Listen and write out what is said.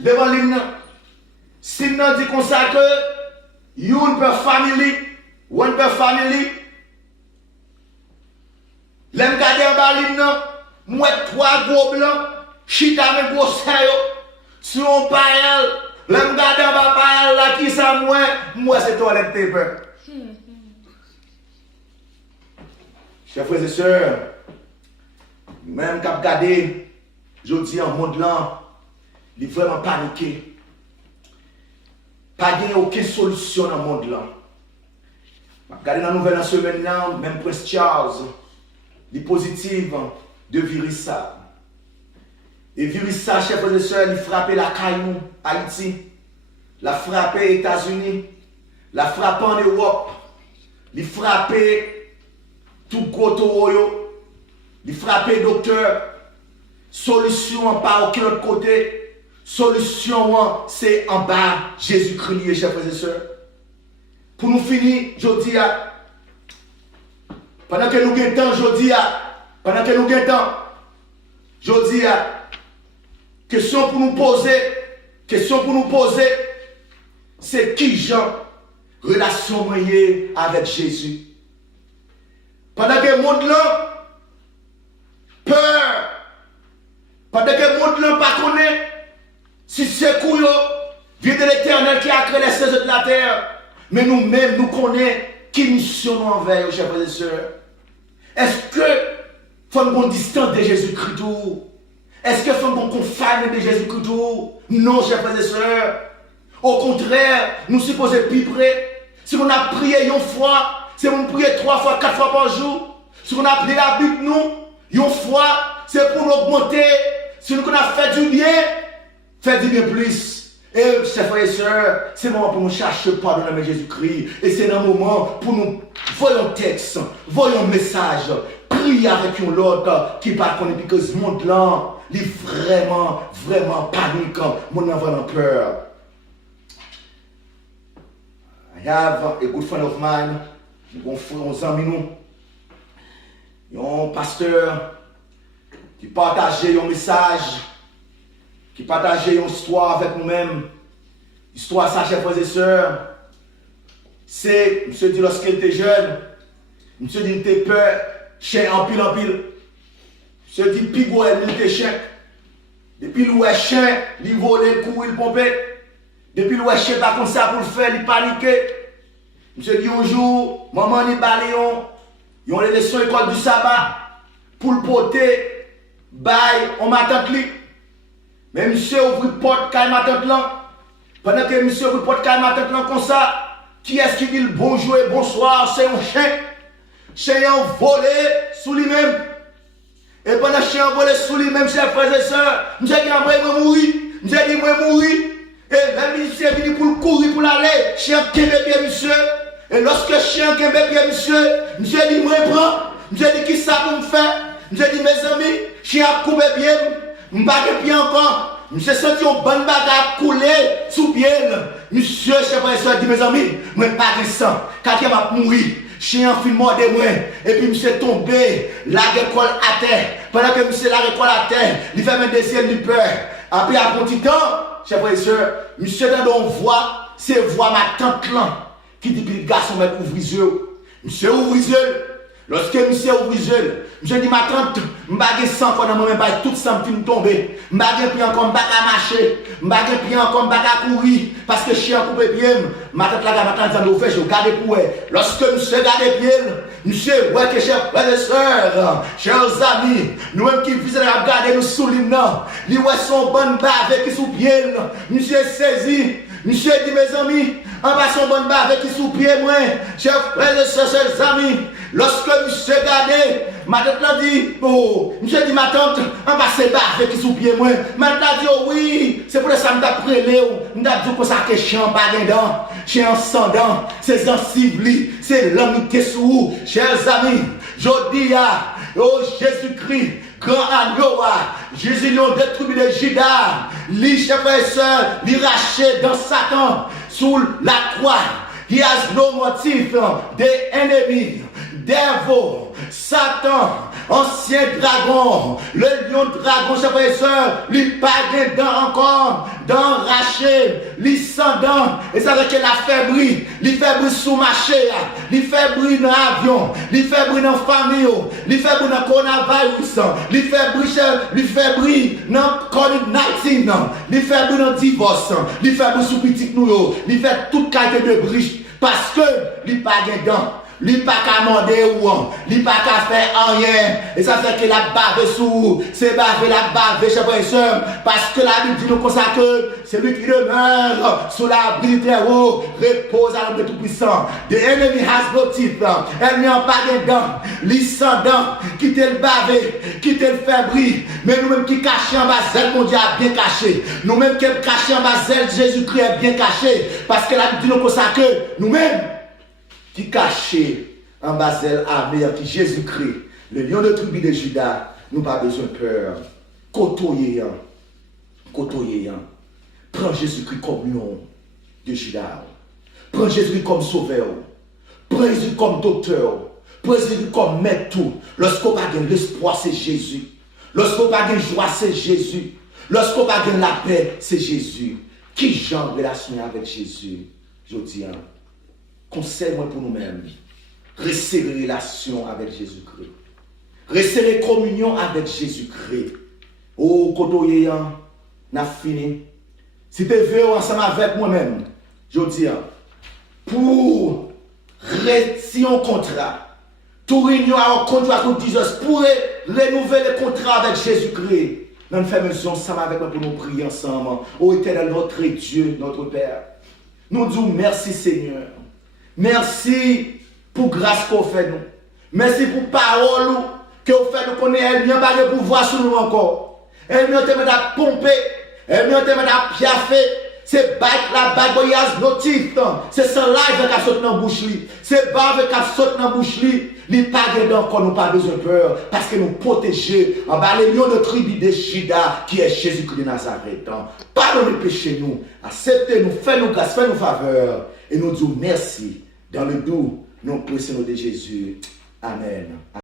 devant l'hymne. Si nous dit comme ça que une per family, one per family, l'aime garder en bas l'hymne, moi trois gros blancs, chita avec gros sayo, sur un paille, l'aime garder en bas paille là qui ça moi c'est toilette paper. Chers frères et sœurs, même quand regardez, je dis en monde là, il est vraiment paniqué. Pas de aucune solution dans le monde là. Regardez la nouvelle en semaine là, même Prince Charles, il est positif de virus. Et virus, chers frères et sœurs, il frappe la Caillou, Haïti, il frappe les États-Unis, il frappe en Europe, il frappe tout gros taureau, il frappe les docteurs. Solution par aucun autre côté. Solution, c'est en bas Jésus-Christ, chers frères et sœurs. Pour nous finir, je dis, pendant que nous gagnons, je dis, pendant que nous gagnons, je dis, question pour nous poser, c'est qui Jean, relation moyenne avec Jésus. Pendant que le monde là, peur, pendant que le monde là pas connaît, si c'est couillot, Dieu de l'Éternel qui a créé les cieux de la terre, mais nous-mêmes, nous connaissons qui mission nous envers, chers frères et sœurs. Est-ce que faut nous distance de Jésus-Christ? Est-ce que faut nous confiner de Jésus-Christ? Non, chers frères et sœurs. Au contraire, nous supposons vibrer. Si on a prié une fois, si on a prié 3 fois, 4 fois par jour, si on a prié la Bible, nous, une fois, c'est pour nous augmenter. Si nous avons fait du bien, faites du bien plus. Et chers frères et sœurs, c'est le moment pour nous chercher pardon dans Jésus-Christ. Et c'est un moment pour nous voyons un texte, voyons un message, prier avec l'autre qui parle qu'on est parce que ce monde-là, il est vraiment, vraiment paniquant. Mon enfant a peur. I have a good friend of mine, un ami nous, un pasteur qui partageait un message, qui partageait une histoire avec nous-mêmes. Histoire, ça, chers frères et sœurs, c'est, monsieur dit, lorsqu'il était jeune, monsieur dit, il était peur, chien en pile en pile. Monsieur dit, pigouel, il était chien. Depuis le chien, il volait, le coup, il pompait. Depuis le chien, pas comme ça pour le faire, il paniquait. Monsieur dit, un jour, maman, il balayons, ils ont laissé son école du sabbat pour le porter, bail, on m'attend lui. Mais monsieur ouvre la porte, quand il m'attend là. Pendant que monsieur ouvre la porte, quand il m'attend là comme ça, qui est-ce qui dit le bonjour et bonsoir? C'est un chien. Chien volé sous lui-même. Et pendant que le chien volé sous lui-même, chers frères et sœurs, monsieur dit, moi mourir. Monsieur dit, moi mourir. Et même monsieur est venu pour courir, pour aller. Chien qui est bien, monsieur. Et lorsque le chien qui est bien, monsieur dit, moi prends. Monsieur dit, qui ça pour me faire? Monsieur dit, mes amis, chien a coupé bien. Je ne sais pas encore. Je senti une bonne bagarre couler sous pied. Monsieur, chef frère et soeur, dit mes amis, je ne pas de sang. Quand il m'a mouru, chien fin mort de moi. Et puis monsieur tombé, la récolte à terre. Pendant que monsieur la récolte à terre, il fait même des ciels de peur. Après, à un petit temps, chef frère et soeur, monsieur dans une voix, c'est voix ma tante là, qui dit que le garçon m'a ouvert les yeux. Monsieur ouvre les yeux. Lorsque monsieur ouvre les yeux, monsieur dit ma tante, je ne vais pas 100 fois dans mon même tout ça me tomber. Je ne vais pas encore marcher. Je ne vais pas encore courir. Parce que je suis coupé bien. Ma tante là, ma tante dit je garde pour elle. Lorsque monsieur garde bien, monsieur, ouais que chers frères et sœurs, chers amis, nous-mêmes qui visons à regarder nous soulignent, nous ouais son bonne bave qui sous pied. Monsieur saisi. Monsieur dit mes amis, en bas son bonne bave qui sous pied moi, chers frères et sœurs, chers amis, lorsque monsieur regardait, ma tante l'a dit, oh, monsieur dit ma tante, en bas c'est bave qui sous pied moi, ma tante a dit oh oui, c'est pour ça que je t'ai prélé, je t'ai dit que ça que chien pas dedans, chien sans dents, c'est sensible, c'est l'homme qui est sous, chers amis, je dis à, oh Jésus-Christ, grand agneau, Jésus l'a détruit de Judas, lui, chers frères et sœurs, lui raché dans Satan, sous la croix. He has no motive, the enemy, devil, Satan ancien dragon, le lion dragon, chers frères et sœurs, lui pas dedans encore, dans raché, lui sans dents, et ça veut dire que la fébrile, lui fébrile sous marché, lui fébrile dans l'avion, lui fébrile dans la famille, lui fébrile dans le coronavirus, lui fébrile dans COVID-19, lui fébrile dans le divorce, lui fébrile sous petit nous, lui fait toute qualité de briche, parce que lui pas dedans. Lui pas qu'à mander ou lui pas qu'à faire rien. Et ça fait que la bave sous, c'est bave la bave, chers frères et sœurs, parce que la Bible dit nous comme ça que celui qui demeure sous l'abri très haut repose à l'homme de tout-puissant. The enemy has no teeth. Elle n'y a pas de dents. Lui sans dents, quittez le bavé, quittez le fébrile. Mais nous-mêmes qui cachons en bas, zèle, mon Dieu a bien caché. Nous-mêmes qui cachons en bas, zèle, Jésus-Christ est bien caché. Parce que la Bible dit nous comme ça que nous-mêmes, qui caché en Basel armé qui Jésus-Christ, le lion de tribu de Judas, nous pas besoin de peur. Côtoyer, prends Jésus-Christ comme lion de Judas. Prends Jésus-Christ comme sauveur. Prends Jésus comme docteur. Prends Jésus comme maître tout. Lorsqu'on n'a pas l'espoir, c'est Jésus. Lorsqu'on n'a pas de joie, c'est Jésus. Lorsqu'on n'a pas de la paix, c'est Jésus. Qui genre relation avec Jésus? Je dis, conseil pour nous-mêmes, resserrer relation avec Jésus-Christ. Resserrer communion avec Jésus-Christ. Oh, côté n'a fini. Si tu veux ensemble avec moi-même, je dis, pour retirer un contrat, tout réunion à un contrat pour 10 heures, pour renouveler le contrat avec Jésus-Christ, nous faisons ensemble avec moi pour nous prier ensemble. Ô éternel, notre Dieu, notre Père, nous disons merci Seigneur. Merci pour grâce qu'on fait nous. Merci pour parole que vous faites nous connaître. Elle vient pas de pouvoir sur nous encore. Elle vient te mettre à pomper. Elle vient te mettre à piaffer. C'est la bagoyage notif. C'est sans live qui a sauté dans la bouche. C'est bave qui a sauté dans la bouche. Les pagues d'encore nous pas besoin de peur. Parce que nous protégeons en bas les lions de tribu de Judas qui est Jésus-Christ de Nazareth. Pardonnez le péché nous. Acceptez-nous. Faites-nous grâce. Faites-nous faveur. Et nous disons merci. Dans le doux, nous précieux de Jésus. Amen.